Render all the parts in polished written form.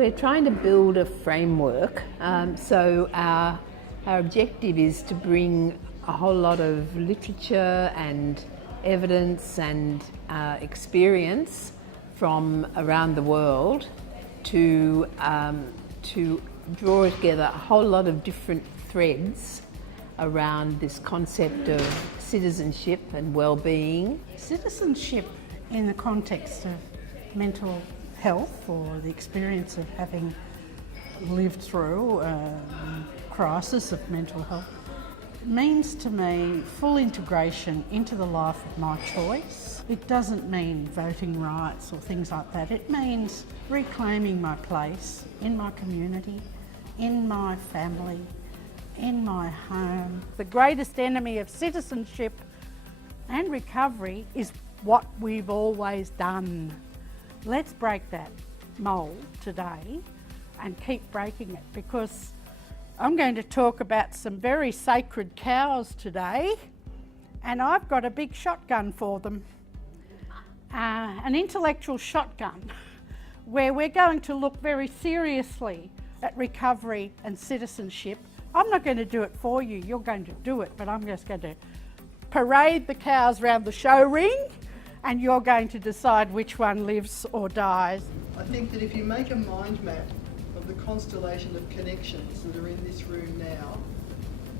We're trying to build a framework. So our objective is to bring a whole lot of literature and evidence and experience from around the world to draw together a whole lot of different threads around this concept of citizenship and wellbeing. Citizenship in the context of mental health, or the experience of having lived through a crisis of mental health, means to me full integration into the life of my choice. It doesn't mean voting rights or things like that. It means reclaiming my place in my community, in my family, in my home. The greatest enemy of citizenship and recovery is what we've always done. Let's break that mould today and keep breaking it, because I'm going to talk about some very sacred cows today, and I've got a big shotgun for them. An intellectual shotgun where we're going to look very seriously at recovery and citizenship. I'm not going to do it for you, you're going to do it, but I'm just going to parade the cows around the show ring, and you're going to decide which one lives or dies. I think that if you make a mind map of the constellation of connections that are in this room now,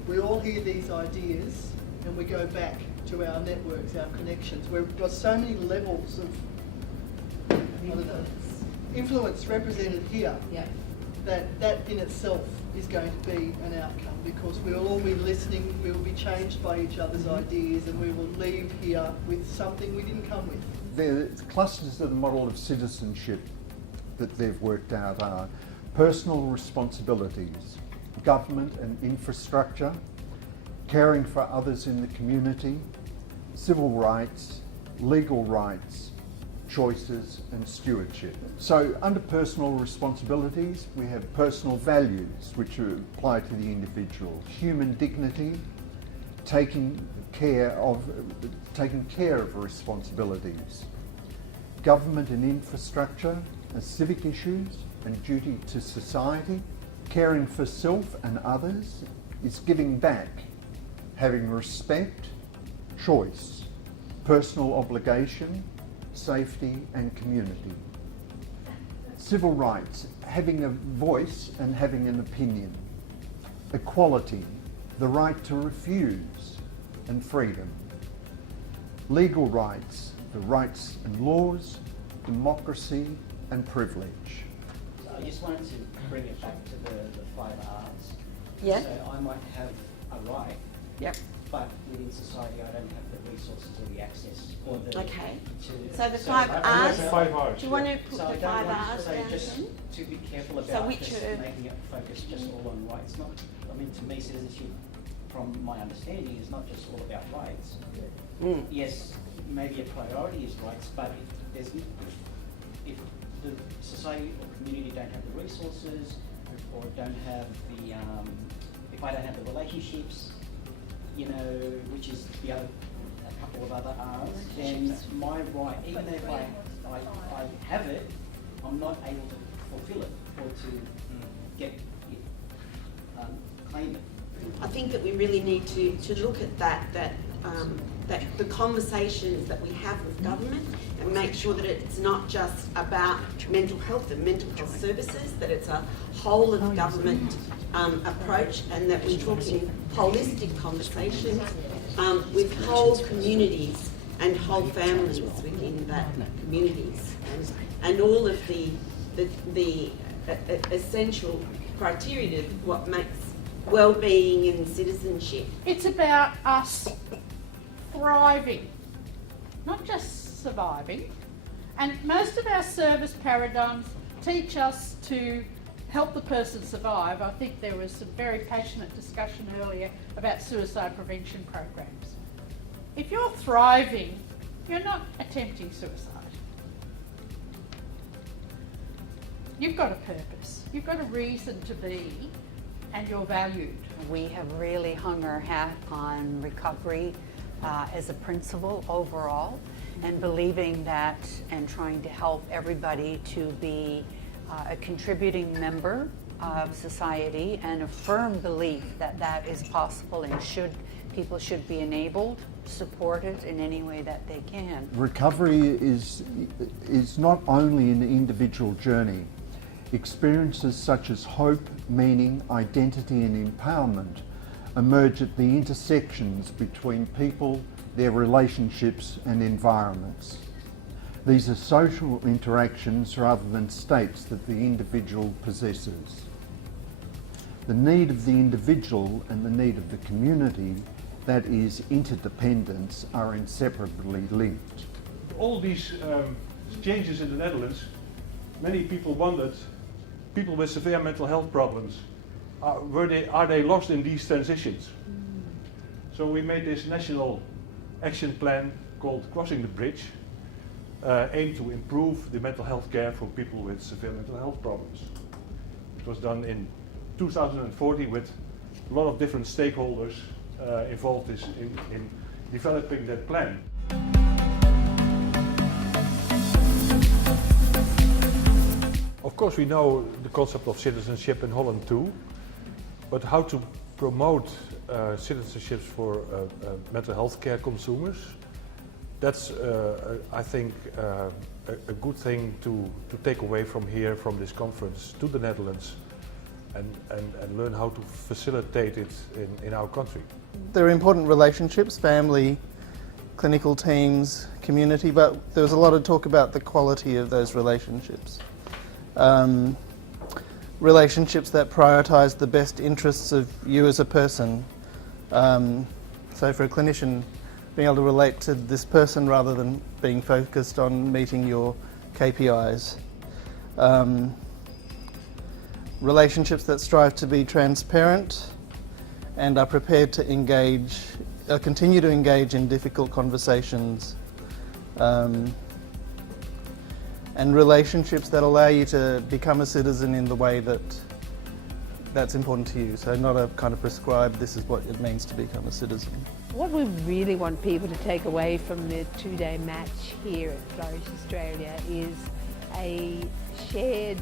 we all hear these ideas and we go back to our networks, our connections. We've got so many levels of influence represented here, that in itself is going to be an outcome, because we will all be listening, we will be changed by each other's ideas, and we will leave here with something we didn't come with. The clusters of the model of citizenship that they've worked out are personal responsibilities, government and infrastructure, caring for others in the community, civil rights, legal rights, choices and stewardship. So under personal responsibilities, we have personal values which apply to the individual, human dignity, taking care of responsibilities, government and infrastructure as civic issues and duty to society, caring for self and others is giving back, having respect, choice, personal obligation, safety and community. Civil rights, having a voice and having an opinion. Equality, the right to refuse, and freedom. Legal rights, the rights and laws, democracy and privilege. So I just wanted to bring it back to the 5 R's. Yeah. So I might have a right, Yep. but within society I don't have the resources or the access or the... Okay. To, So the 5 R's, do you want to put so the I 5 don't want, R's so down just again? to be careful So about which just are- making it focus just all on rights. Not, I mean, to me citizenship, from my understanding, is not just all about rights. Yes, maybe a priority is rights, but if the society or community don't have the resources, or don't have the, if I don't have the relationships, you know, which is the other, a couple of other R's, then my right, even if I have it, I'm not able to fulfill it or to get it, claim it. I think that we really need to look at that the conversations that we have with government, and make sure that it's not just about mental health and mental health services, that it's a whole of government approach, and that we're talking holistic conversations with whole communities and whole families within that communities, and all of the essential criteria of what makes wellbeing and citizenship. It's about us thriving, not just surviving. And most of our service paradigms teach us to help the person survive. I think there was some very passionate discussion earlier about suicide prevention programs. If you're thriving, you're not attempting suicide. You've got a purpose, you've got a reason to be, and you're valued. We have really hung our hat on recovery as a principle overall, and believing that and trying to help everybody to be a contributing member of society and a firm belief that that is possible and people should be enabled, supported in any way that they can. Recovery is not only an individual journey. Experiences such as hope, meaning, identity and empowerment emerge at the intersections between people, their relationships and environments. These are social interactions rather than states that the individual possesses. The need of the individual and the need of the community, that is interdependence, are inseparably linked. All these changes in the Netherlands, many people wondered, people with severe mental health problems, are they lost in these transitions? So we made this national action plan called Crossing the Bridge, aimed to improve the mental health care for people with severe mental health problems. It was done in 2014 with a lot of different stakeholders involved in developing that plan. Of course we know the concept of citizenship in Holland too, but how to promote citizenships for mental health care consumers, that's I think a good thing to take away from here, from this conference, to the Netherlands and learn how to facilitate it in our country. There are important relationships, family, clinical teams, community, but there was a lot of talk about the quality of those relationships. Relationships that prioritise the best interests of you as a person. So for a clinician, being able to relate to this person rather than being focused on meeting your KPIs. Relationships that strive to be transparent and are prepared to engage, continue to engage in difficult conversations. And relationships that allow you to become a citizen in the way that's important to you. So not a kind of prescribed, this is what it means to become a citizen. What we really want people to take away from the two-day match here at Flourish Australia is a shared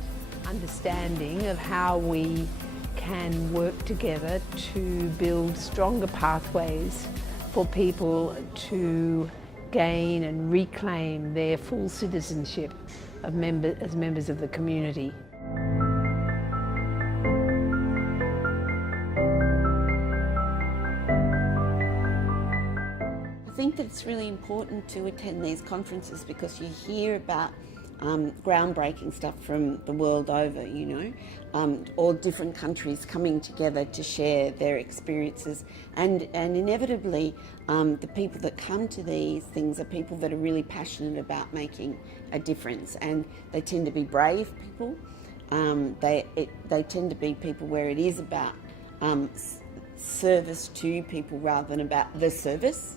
understanding of how we can work together to build stronger pathways for people to gain and reclaim their full citizenship as members of the community. I think that it's really important to attend these conferences because you hear about groundbreaking stuff from the world over, you know, all different countries coming together to share their experiences, and inevitably the people that come to these things are people that are really passionate about making a difference, and they tend to be brave people. They tend to be people where it is about service to people rather than about the service.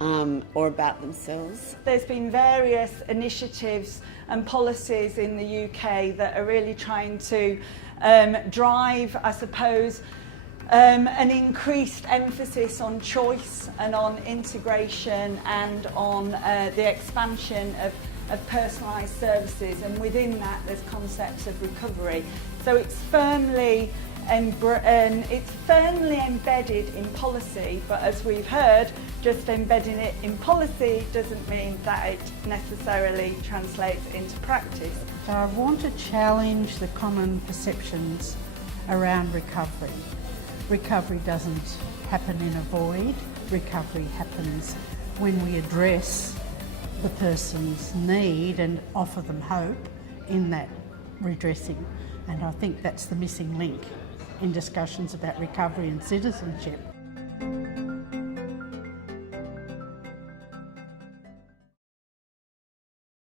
Or about themselves. There's been various initiatives and policies in the UK that are really trying to drive, I suppose, an increased emphasis on choice and on integration and on the expansion of personalised services, and within that there's concepts of recovery. So it's firmly embedded in policy, but as we've heard, just embedding it in policy doesn't mean that it necessarily translates into practice. So I want to challenge the common perceptions around recovery. Recovery doesn't happen in a void. Recovery happens when we address the person's need and offer them hope in that redressing. And I think that's the missing link in discussions about recovery and citizenship.